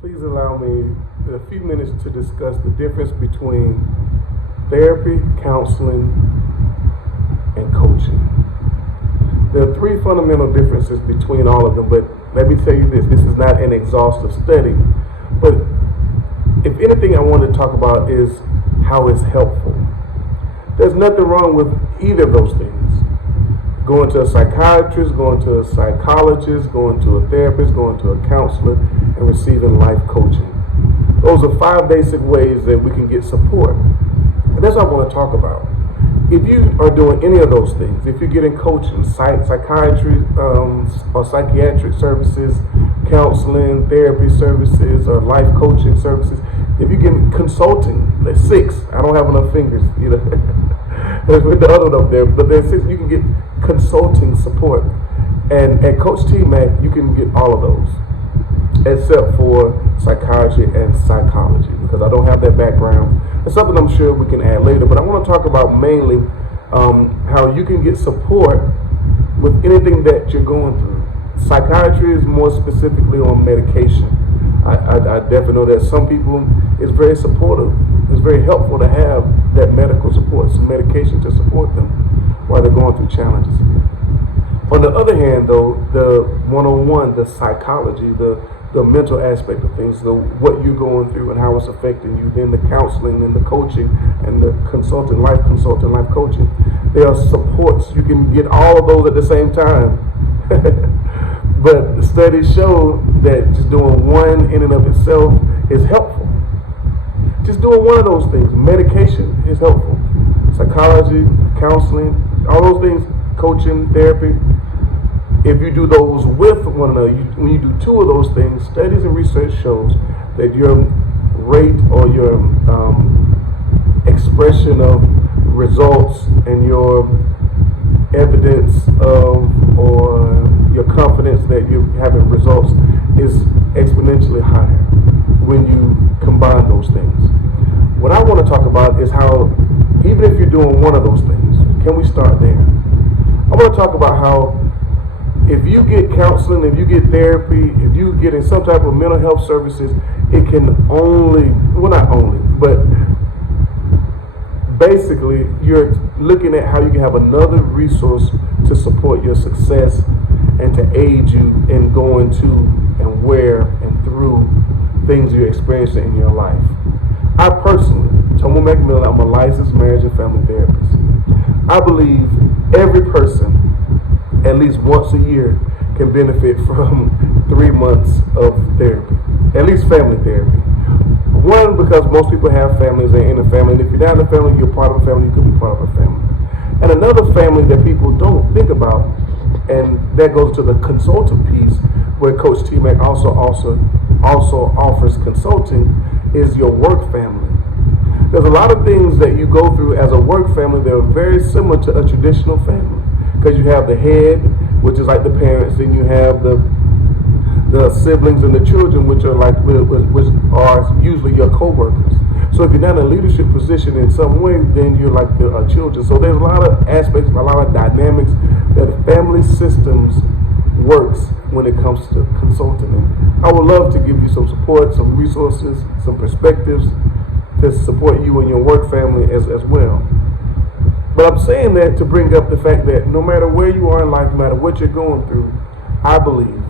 Please allow me a few minutes to discuss the difference between therapy, counseling, and coaching. There are three fundamental differences between all of them, but let me tell you this is not an exhaustive study, but if anything I want to talk about is how it's helpful. There's nothing wrong with either of those things. Going to a psychiatrist, going to a psychologist, going to a therapist, going to a counselor, and receiving life coaching. Those are 5 basic ways that we can get support. And that's what I want to talk about. If you are doing any of those things, if you're getting coaching, psychiatry or psychiatric services, counseling, therapy services, or life coaching services, if you're getting consulting, there's 6. I don't have enough fingers, There's with the other up there, but there's 6. You can get consulting support. And at Coach T-Mac, you can get all of those, except for psychiatry and psychology, because I don't have that background. It's something I'm sure we can add later, but I want to talk about mainly how you can get support with anything that you're going through. Psychiatry is more specifically on medication. I definitely know that some people, it's very supportive. It's very helpful to have that medical support, some medication to support them while they're going through challenges. On the other hand, though, the one-on-one, the psychology, the mental aspect of things, what you're going through and how it's affecting you, then the counseling and the coaching and the consulting, life coaching, there are supports. You can get all of those at the same time. But the studies show that just doing one in and of itself is helpful. Just doing one of those things, medication is helpful. Psychology, counseling, all those things, coaching, therapy. If you do those with one another, when you do 2 of those things, studies and research shows that your rate or your expression of results and your evidence of or your confidence that you're having results is exponentially higher when you combine those things. What I want to talk about is how, even if you're doing one of those things, can we start there? I want to talk about how if you get counseling, if you get therapy, if you get in some type of mental health services, it can only, well not only, but basically you're looking at how you can have another resource to support your success and to aid you in going to and where and through things you're experiencing in your life. I personally, Tomo McMillan, I'm a licensed marriage and family therapist. I believe every person, at least once a year, can benefit from 3 months of therapy, at least family therapy. One, because most people have families, they're in a family, and if you're not in a family, you're part of a family, you could be part of a family. And another family that people don't think about, and that goes to the consultant piece, where Coach T-Mac also offers consulting, is your work family. There's a lot of things that you go through as a work family that are very similar to a traditional family, because you have the head, which is like the parents, then you have the siblings and the children, which are usually your co-workers. So if you're not in a leadership position in some way, then you're like the children. So there's a lot of aspects, a lot of dynamics that family systems works when it comes to consulting. And I would love to give you some support, some resources, some perspectives to support you and your work family as well. But I'm saying that to bring up the fact that no matter where you are in life, no matter what you're going through, I believe,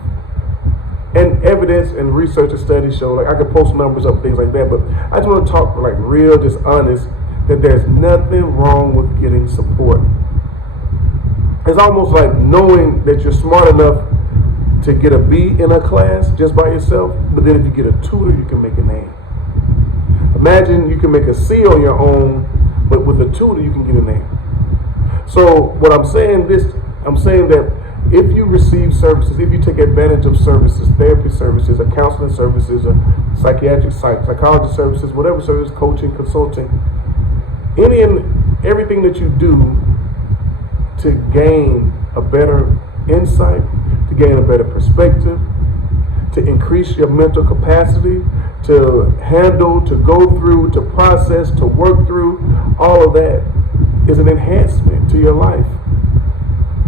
and evidence and research and studies show, like I could post numbers up, things like that, but I just want to talk like real, just honest, that there's nothing wrong with getting support. It's almost like knowing that you're smart enough to get a B in a class just by yourself, but then if you get a tutor, you can make an A. Imagine you can make a C on your own, but with a tutor, you can get an A. So what I'm saying that if you receive services, if you take advantage of services, therapy services, or counseling services, or psychiatric, psychology services, whatever service, coaching, consulting, any and everything that you do to gain a better insight, to gain a better perspective, to increase your mental capacity, to handle, to go through, to process, to work through, all of that is an enhancement to your life.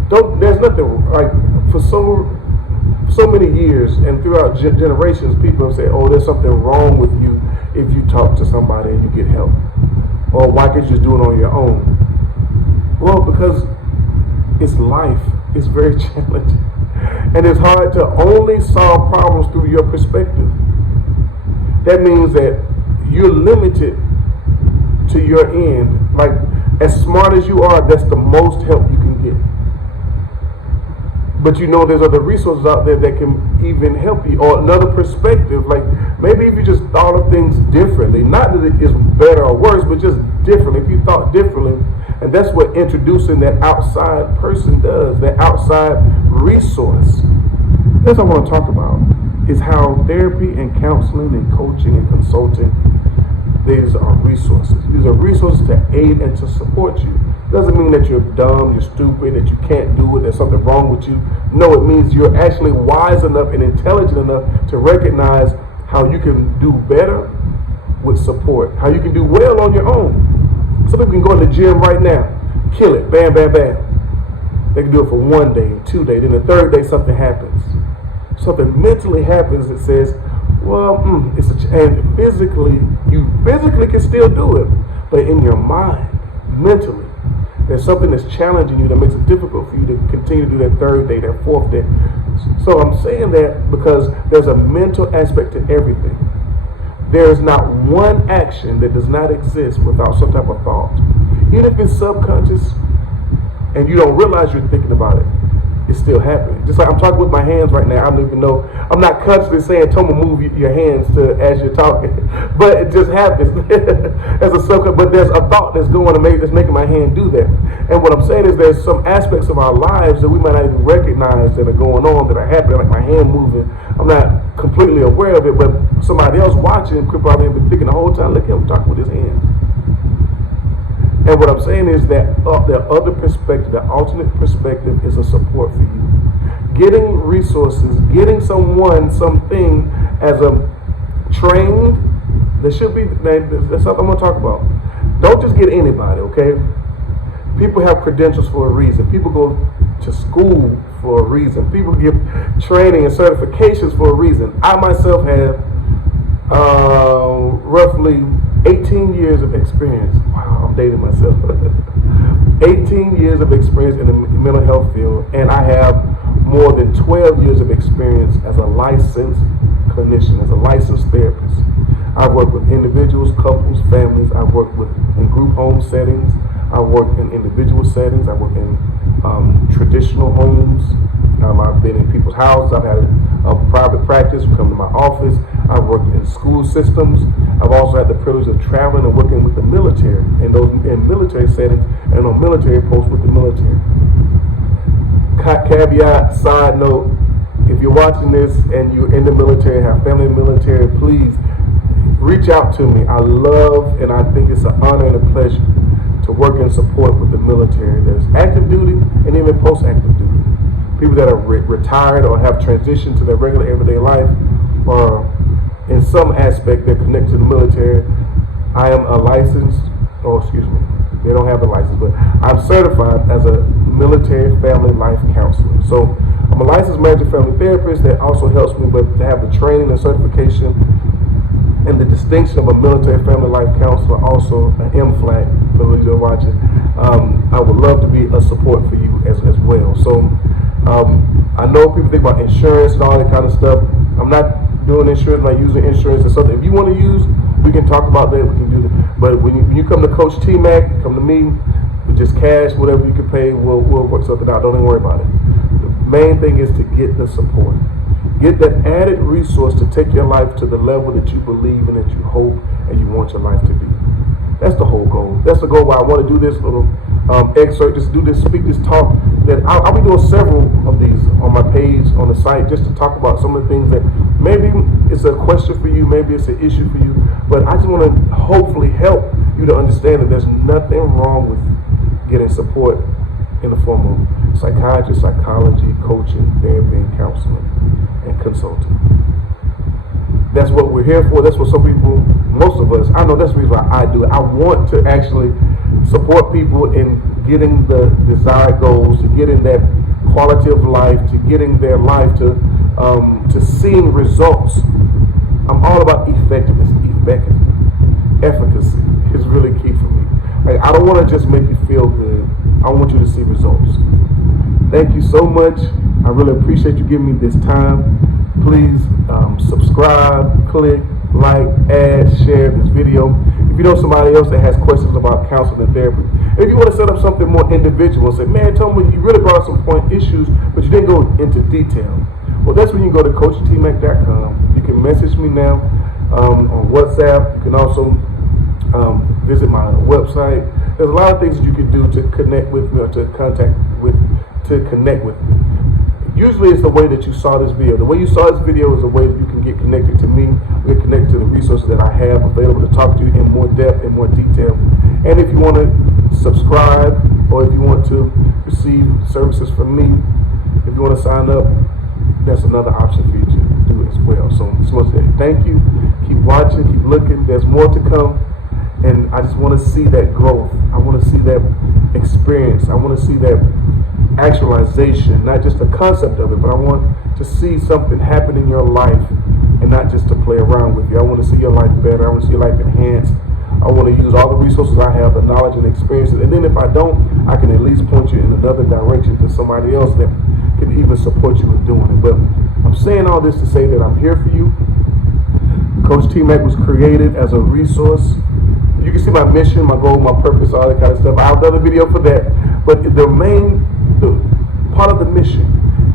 There's nothing like for so many years and throughout generations, people have said, oh, there's something wrong with you if you talk to somebody and you get help. Or why can't you just do it on your own? Well, because it's life. It's very challenging. And it's hard to only solve problems through your perspective. That means that you're limited to your end. Like, as smart as you are, that's the most help you can get. But you know there's other resources out there that can even help you. Or another perspective, like maybe if you just thought of things differently, not that it is better or worse, but just differently. If you thought differently, and that's what introducing that outside person does, that outside resource. That's what I want to talk about, is how therapy and counseling and coaching and consulting, these are resources. These are resources to aid and to support you. It doesn't mean that you're dumb, you're stupid, that you can't do it, there's something wrong with you. No, it means you're actually wise enough and intelligent enough to recognize how you can do better with support, how you can do well on your own. Some people can go to the gym right now, kill it, bam, bam, bam. They can do it for 1 day, 2 days, then the third day something happens. Something mentally happens that says, well, and physically, you physically can still do it, but in your mind, mentally, there's something that's challenging you that makes it difficult for you to continue to do that third day, that fourth day. So I'm saying that because there's a mental aspect to everything. There is not one action that does not exist without some type of thought. Even if it's subconscious and you don't realize you're thinking about it, it's still happening. Just like I'm talking with my hands right now. I don't even know. I'm not consciously saying, Toma, move your hands as you're talking. But it just happens. As a subconscious, but there's a thought that's going to that's making my hand do that. And what I'm saying is there's some aspects of our lives that we might not even recognize that are going on, that are happening, like my hand moving. I'm not completely aware of it, but somebody else watching could probably have been thinking the whole time, look at him talking with his hands. And what I'm saying is that the other perspective, the alternate perspective, is a support for you. Getting resources, getting someone, something as a trained, that's something I'm going to talk about. Don't just get anybody, okay? People have credentials for a reason. People go to school for a reason. People get training and certifications for a reason. I myself have roughly 18 years of experience. Wow, I'm dating myself. 18 years of experience in the mental health field, and I have more than 12 years of experience as a licensed clinician, as a licensed therapist. I've worked with individuals, couples, families. I've worked in group home settings. I've worked in individual settings. I've worked in traditional homes. I've been in people's houses. I've had a private practice, come to my office. I've worked in school systems. I've also had the privilege of traveling and working with the military in military settings and on military posts with the military. Caveat, side note, if you're watching this and you're in the military, have family in the military, please reach out to me. I love and I think it's an honor and a pleasure to work in support with the military. There's active duty and even post-active duty. People that are retired or have transitioned to their regular everyday life, or in some aspect they're connected to the military. I am a licensed, they don't have a license, but I'm certified as a military family life counselor. So I'm a licensed marriage and family therapist that also helps me to have the training and certification and the distinction of a military family life counselor, also an MFLAG for those who are watching. I would love to be a support for you as well. So I know people think about insurance and all that kind of stuff. I'm not doing insurance, I'm not using insurance or something. If you want to use, we can talk about that, we can do that. But when you come to Coach T-Mac, come to me, with just cash, whatever you can pay, we'll work something out. Don't even worry about it. The main thing is to get the support. Get that added resource to take your life to the level that you believe and that you hope and you want your life to be. That's the whole goal. That's the goal why I want to do this little excerpt, just do this, speak this talk. That I'll be doing several of these on my page, on the site, just to talk about some of the things that maybe it's a question for you, maybe it's an issue for you, but I just want to hopefully help you to understand that there's nothing wrong with getting support in the form of psychiatry, psychology, coaching, therapy, and counseling, and consulting. That's what we're here for. That's what some people, most of us, I know that's the reason why I do it. I want to actually support people in getting the desired goals, to getting that quality of life, to getting their life to to seeing results. I'm all about effectiveness, efficacy is really key for me. Like, I don't want to just make you feel good. I want you to see results. Thank you so much. I really appreciate you giving me this time. Please subscribe, click, like, add, share this video. If you know somebody else that has questions about counseling and therapy, and if you want to set up something more individual, say, man, tell me you really brought up some point issues, but you didn't go into detail. Well, that's when you go to CoachTMac.com. You can message me now on WhatsApp. You can also visit my website. There's a lot of things that you can do to connect with me or to connect with me. Usually it's the way that you saw this video. The way you saw this video is the way that you can get connected to me, get connected to the resources that I have available to talk to you in more depth, in more detail. And if you want to subscribe or if you want to receive services from me, if you want to sign up, that's another option for you to do as well. So I just want to say thank you. Keep watching, keep looking. There's more to come. And I just want to see that growth. I want to see that experience. I want to see that actualization, not just the concept of it, but I want to see something happen in your life and not just to play around with you. I want to see your life better. I want to see your life enhanced. I want to use all the resources I have, the knowledge and experiences. And then if I don't, I can at least point you in another direction to somebody else that can even support you in doing it. But I'm saying all this to say that I'm here for you. Coach T-Mac was created as a resource. You can see my mission, my goal, my purpose, all that kind of stuff. I have another video for that. But the part of the mission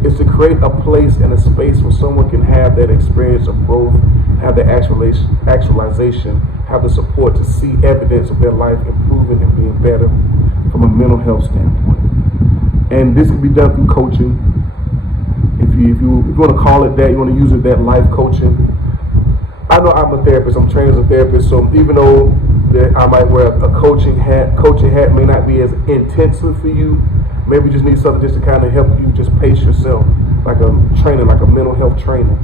is to create a place and a space where someone can have that experience of growth, have the actualization, have the support to see evidence of their life improving and being better from a mental health standpoint. And this can be done through coaching. If you want to call it that, you want to use it that, life coaching. I know I'm a therapist. I'm trained as a therapist, so even though I might wear a coaching hat may not be as intensive for you. Maybe you just need something just to kind of help you just pace yourself, like a trainer, like a mental health trainer.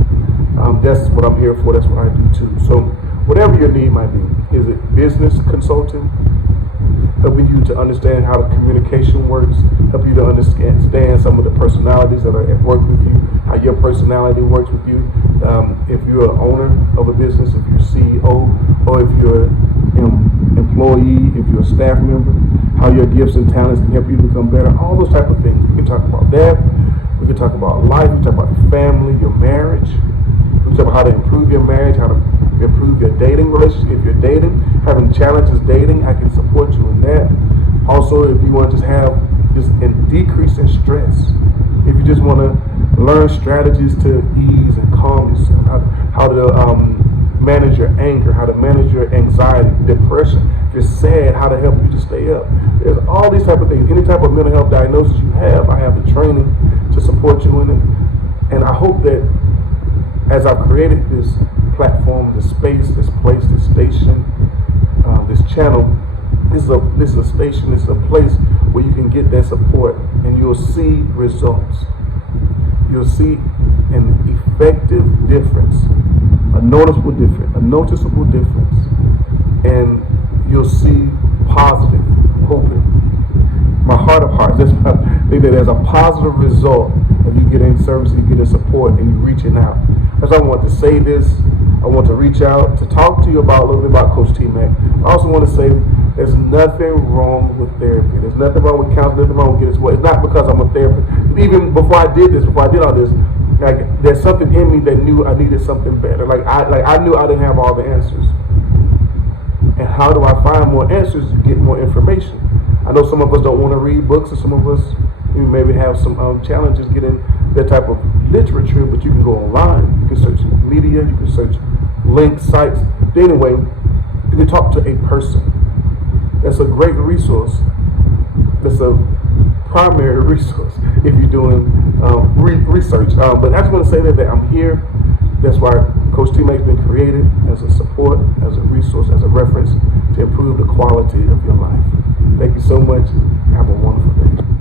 That's what I'm here for. That's what I do too. So whatever your need might be, is it business consulting, helping you to understand how the communication works, help you to understand some of the personalities that are at work with you, how your personality works with you. If you're an owner of a business, if you're CEO, or if you're an employee, if you're a staff member, how your gifts and talents can help you to become better, all those type of things. We can talk about that. We can talk about life. We can talk about your family, your marriage. We can talk about how to improve your marriage, how to improve your dating relationship. If you're dating, having challenges dating, I can support you in that. Also, if you want to just have just a decrease in stress, if you just want to learn strategies to ease and calm yourself, how to manage your anger, how to manage your anxiety, depression. If you're sad, how to help you to stay up. There's all these type of things. Any type of mental health diagnosis you have, I have the training to support you in it. And I hope that as I've created this platform, this space, this place, this station, this channel, this is a station, this is a place where you can get that support and you'll see results. You'll see an effective difference, a noticeable difference, and you'll see positive, hoping. My heart of hearts, I think that there's a positive result of you getting service, you getting support, and you reaching out. That's why I want to say this. I want to reach out to talk to you about a little bit about Coach T-Mac. I also want to say there's nothing wrong with therapy. There's nothing wrong with counseling, nothing wrong with getting support. It's not because I'm a therapist. Even before I did all this, like there's something in me that knew I needed something better. Like I knew I didn't have all the answers. And how do I find more answers? Get more information. I know some of us don't want to read books, and some of us maybe have some challenges getting that type of literature, but you can go online, you can search media, you can search link sites. But anyway, you can talk to a person. That's a great resource. That's a primary resource if you're doing research. But I just want to say that I'm here. That's why Coach T-Mac has been created as a support, as a resource, as a reference to improve the quality of your life. Thank you so much. Have a wonderful day.